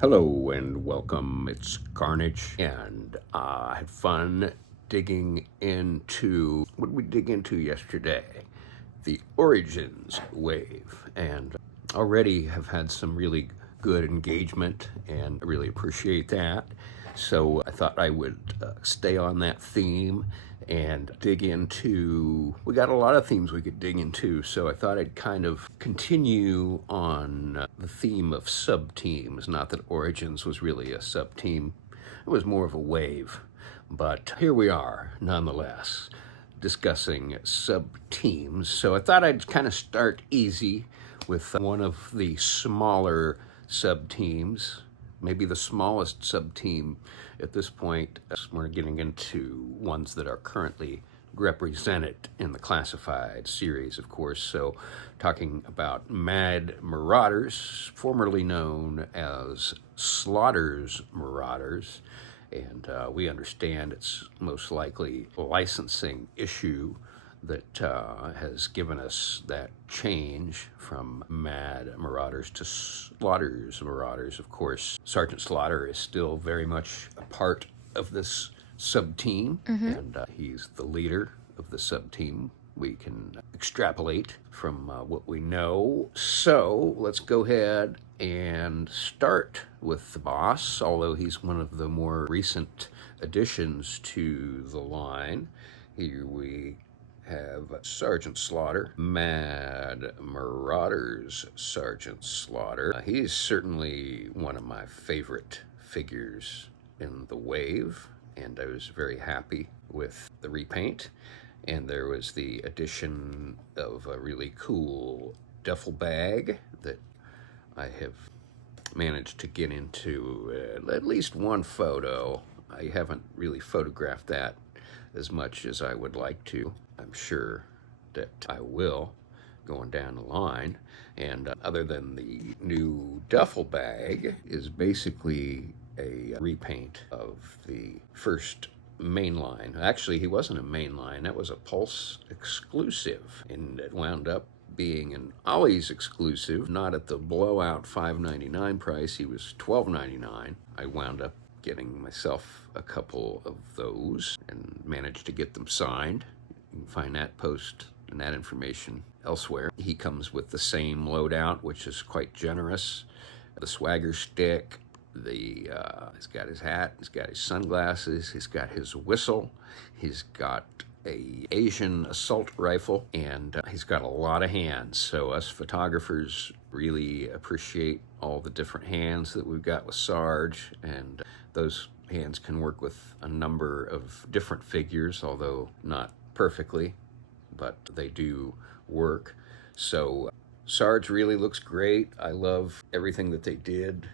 Hello and welcome. It's Carnage, and I had fun digging into what did we dig into yesterday? The Origins wave, and already have had some really good engagement, and I really appreciate that. So I thought I would stay on that theme and dig into. We got a lot of themes we could dig into, so I thought I'd kind of continue on the theme of sub teams. Not that Origins was really a sub team, it was more of a wave. But here we are, nonetheless, discussing sub teams. So I thought I'd kind of start easy with one of the smaller sub teams, maybe the smallest sub team at this point. We're getting into ones that are currently represented in the classified series, of course. So, talking about Mad Marauders, formerly known as Slaughter's Marauders. And we understand it's most likely a licensing issue that has given us that change from Mad Marauders to Slaughter's Marauders. Of course, Sergeant Slaughter is still very much a part of this sub-team, and he's the leader of the sub-team. We can extrapolate from what we know. So let's go ahead and start with the boss, although he's one of the more recent additions to the line. Here we have Sergeant Slaughter, Mad Marauders Sergeant Slaughter. He's certainly one of my favorite figures in the wave, and I was very happy with the repaint. And there was the addition of a really cool duffel bag that I have managed to get into at least one photo. I haven't really photographed that as much as I would like to. I'm sure that I will going down the line. And other than the new duffel bag is basically a repaint of the first mainline. Actually, he wasn't a mainline. That was a Pulse exclusive, and it wound up being an Ollie's exclusive, not at the blowout $5.99 price. He was $12.99. I wound up getting myself a couple of those and managed to get them signed. You can find that post and that information elsewhere. He comes with the same loadout, which is quite generous. The swagger stick, he's got his hat, he's got his sunglasses, he's got his whistle, he's got a Asian assault rifle, and he's got a lot of hands. So us photographers really appreciate all the different hands that we've got with Sarge, and those hands can work with a number of different figures, although not perfectly, but they do work. So Sarge really looks great. I love everything that they did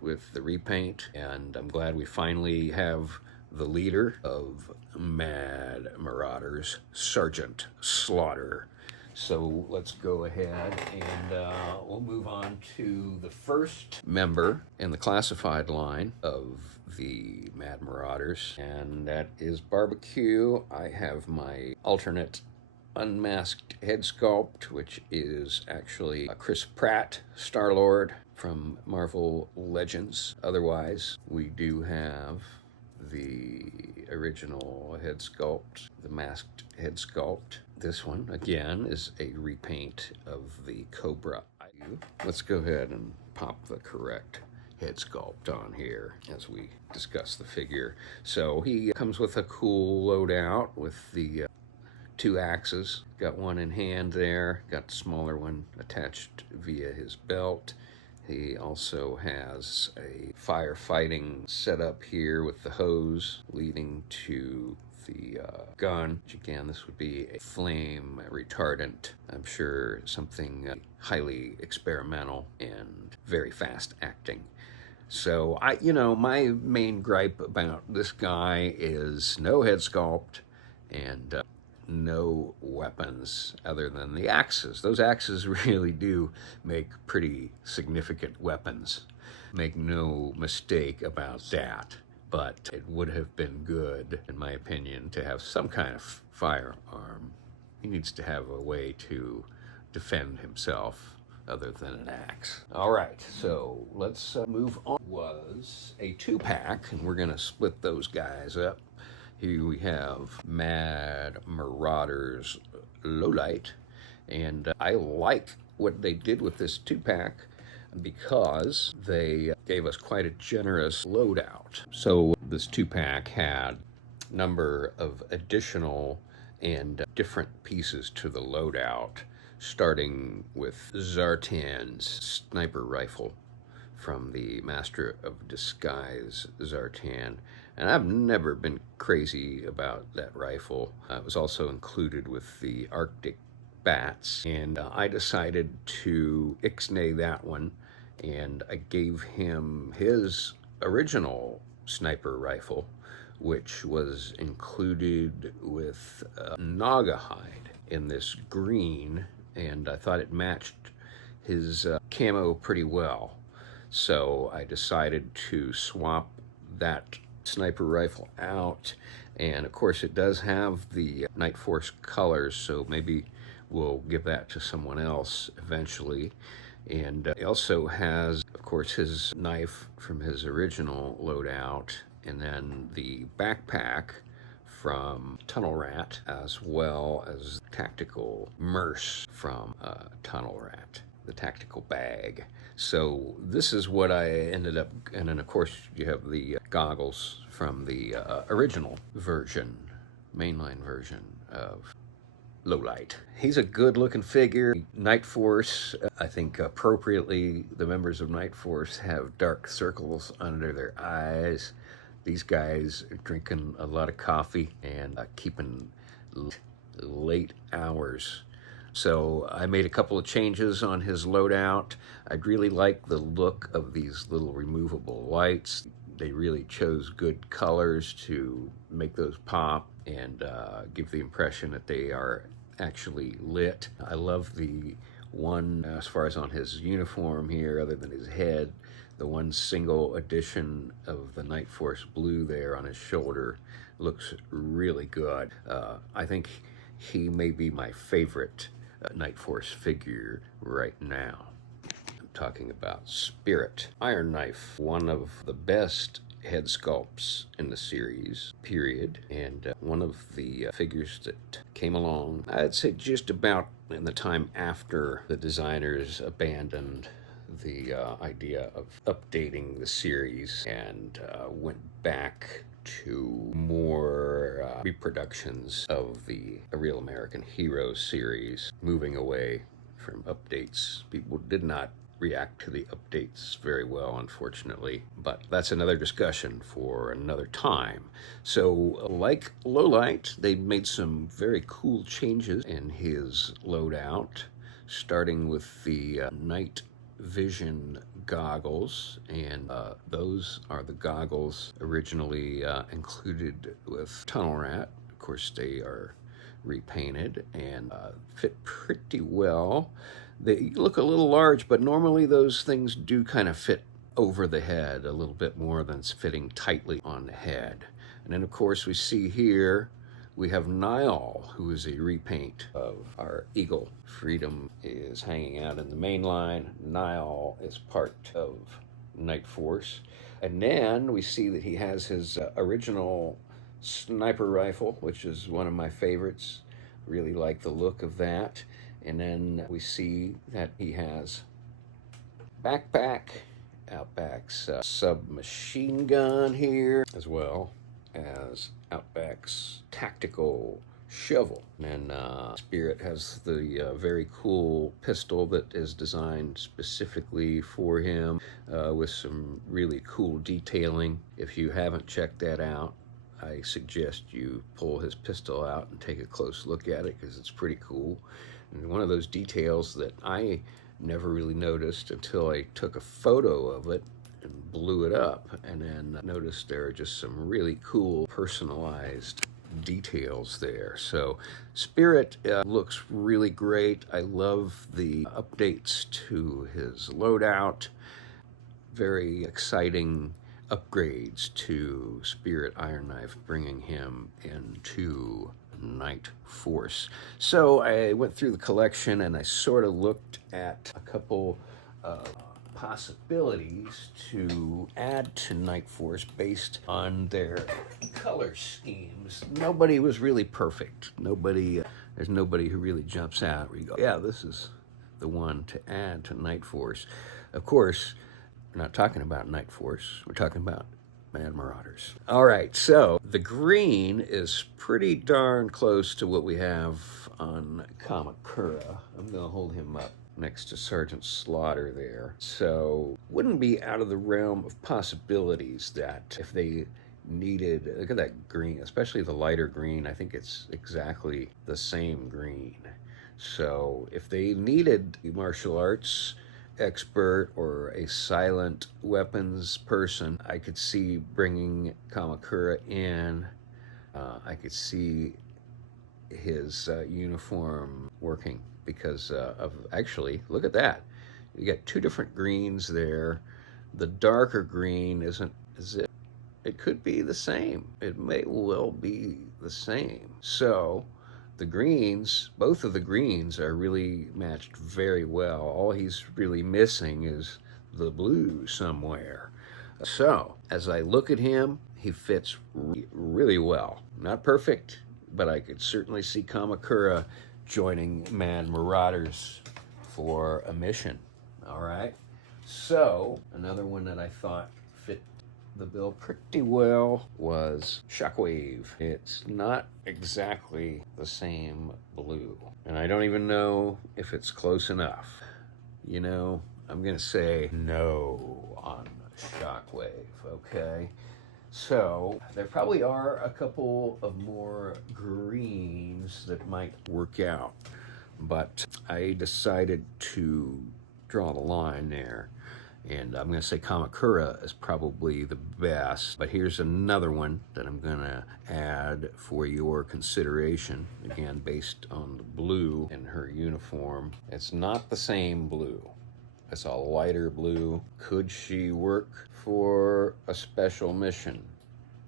with the repaint, and I'm glad we finally have the leader of Mad Marauders, Sergeant Slaughter. So let's go ahead and we'll move on to the first member in the classified line of the Mad Marauders, and that is Barbecue. I have my alternate unmasked head sculpt, which is actually Chris Pratt, Star-Lord from Marvel Legends. Otherwise, we do have the original head sculpt, the masked head sculpt. This one, again, is a repaint of the Cobra. Let's go ahead and pop the correct head sculpt on here as we discuss the figure. So he comes with a cool loadout with the two axes. Got one in hand there, got the smaller one attached via his belt. He also has a firefighting setup here with the hose leading to the gun, which again, this would be a flame retardant. I'm sure something highly experimental and very fast acting. So my main gripe about this guy is no head sculpt and no weapons other than the axes. Those axes really do make pretty significant weapons. Make no mistake about that. But it would have been good, in my opinion, to have some kind of firearm. He needs to have a way to defend himself other than an axe. All right, so let's move on. was a 2-pack, and we're going to split those guys up. Here we have Marauders Lowlight, and I like what they did with this 2-pack because they gave us quite a generous loadout. So this 2-pack had a number of additional and different pieces to the loadout, starting with Zartan's sniper rifle from the Master of Disguise Zartan. And I've never been crazy about that rifle. It was also included with the Arctic bats, and I decided to ixnay that one, and I gave him his original sniper rifle, which was included with naga hide in this green, and I thought it matched his camo pretty well. So I decided to swap that sniper rifle out, and of course it does have the Night Force colors, so maybe we'll give that to someone else eventually. And it also has, of course, his knife from his original loadout, and then the backpack from Tunnel Rat, as well as tactical Merce from Tunnel Rat, the tactical bag. So this is what I ended up, and then of course you have the goggles from the original version, mainline version of Lowlight. He's a good looking figure. Night Force, I think appropriately, the members of Night Force have dark circles under their eyes. These guys are drinking a lot of coffee and keeping late hours. So I made a couple of changes on his loadout. I'd really like the look of these little removable lights. They really chose good colors to make those pop and give the impression that they are actually lit. I love the one, as far as on his uniform here, other than his head, the one single edition of the Night Force blue there on his shoulder looks really good. I think he may be my favorite Night Force figure right now. I'm talking about Spirit Iron Knife, one of the best head sculpts in the series, period, and one of the figures that came along, I'd say just about in the time after the designers abandoned the idea of updating the series and went back to more reproductions of the A Real American Hero series, moving away from updates. People did not react to the updates very well, unfortunately, but that's another discussion for another time. So like Lowlight, they made some very cool changes in his loadout, starting with the night vision goggles, and those are the goggles originally included with Tunnel Rat. Of course, they are repainted and fit pretty well. They look a little large, but normally those things do kind of fit over the head a little bit more than it's fitting tightly on the head. And then of course we see here we have Niall, who is a repaint of our eagle. Freedom is hanging out in the main line. Niall is part of Night Force. And then we see that he has his original sniper rifle, which is one of my favorites. Really like the look of that. And then we see that he has backpack, Outback's submachine gun here, as well as Outback's tactical shovel. And Spirit has the very cool pistol that is designed specifically for him with some really cool detailing. If you haven't checked that out, I suggest you pull his pistol out and take a close look at it, because it's pretty cool. And one of those details that I never really noticed until I took a photo of it and blew it up, and then noticed there are just some really cool personalized details there. So Spirit looks really great. I love the updates to his loadout. Very exciting upgrades to Spirit Iron Knife, bringing him into Night Force. So I went through the collection and I sort of looked at a couple possibilities to add to Night Force based on their color schemes. Nobody was really perfect. There's nobody who really jumps out where you go, yeah, this is the one to add to Night Force. Of course, we're not talking about Night Force. We're talking about Mad Marauders. All right, so the green is pretty darn close to what we have on Kamakura. I'm going to hold him up next to Sergeant Slaughter there. So wouldn't be out of the realm of possibilities that if they needed, look at that green, especially the lighter green, I think it's exactly the same green. So if they needed a martial arts expert or a silent weapons person, I could see bringing Kamakura in. I could see his uniform working because of, actually, look at that. You got two different greens there. The darker green is it could be the same. It may well be the same. So the greens, both of the greens are really matched very well. All he's really missing is the blue somewhere. So as I look at him, he fits really well. Not perfect, but I could certainly see Kamakura joining Mad Marauders for a mission. All right. So another one that I thought fit the bill pretty well was Shockwave. It's not exactly the same blue, and I don't even know if it's close enough. You know, I'm gonna say no on Shockwave, okay? So there probably are a couple of more greens that might work out, but I decided to draw the line there. And I'm going to say Kamakura is probably the best. But here's another one that I'm going to add for your consideration. Again, based on the blue in her uniform. It's not the same blue. It's a lighter blue. Could she work for a special mission?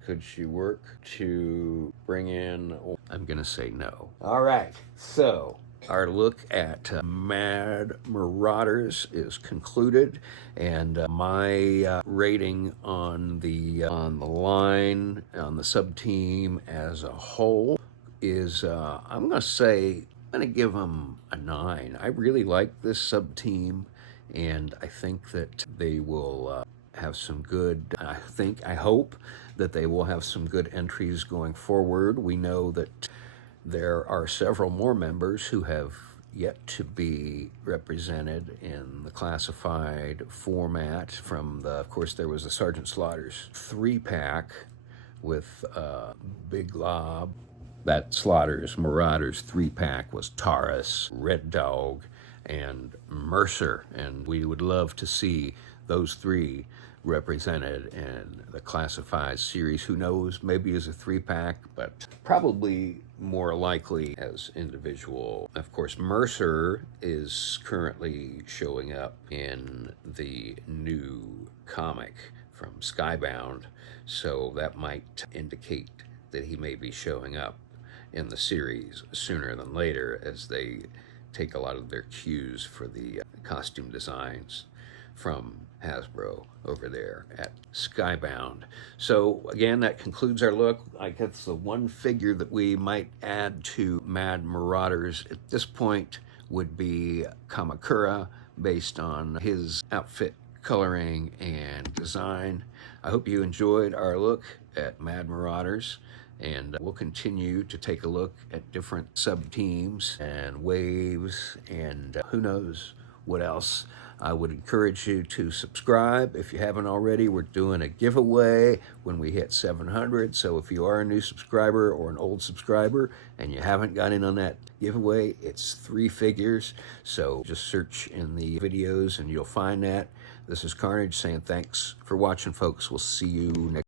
Could she work to bring in... I'm going to say no. All right, so our look at Mad Marauders is concluded, and my rating on the line, on the sub-team as a whole is, I'm going to give them a 9. I really like this sub-team, and I think that they will have some good, I hope that they will have some good entries going forward. We know that there are several more members who have yet to be represented in the classified format of course, there was the Sergeant Slaughter's 3-pack with Big Lob. That Slaughter's Marauders 3-pack was Taurus, Red Dog, and Mercer, and we would love to see those 3 represented in the classified series. Who knows, maybe as a 3-pack, but probably more likely as individual. Of course, Mercer is currently showing up in the new comic from Skybound, so that might indicate that he may be showing up in the series sooner than later, as they take a lot of their cues for the costume designs from Hasbro over there at Skybound. So again, that concludes our look. I guess the one figure that we might add to Mad Marauders at this point would be Kamakura, based on his outfit coloring and design. I hope you enjoyed our look at Mad Marauders, and we'll continue to take a look at different sub-teams and waves and who knows what else. I would encourage you to subscribe if you haven't already. We're doing a giveaway when we hit 700. So if you are a new subscriber or an old subscriber and you haven't got in on that giveaway, it's 3 figures. So just search in the videos and you'll find that. This is Carnage saying thanks for watching, folks. We'll see you next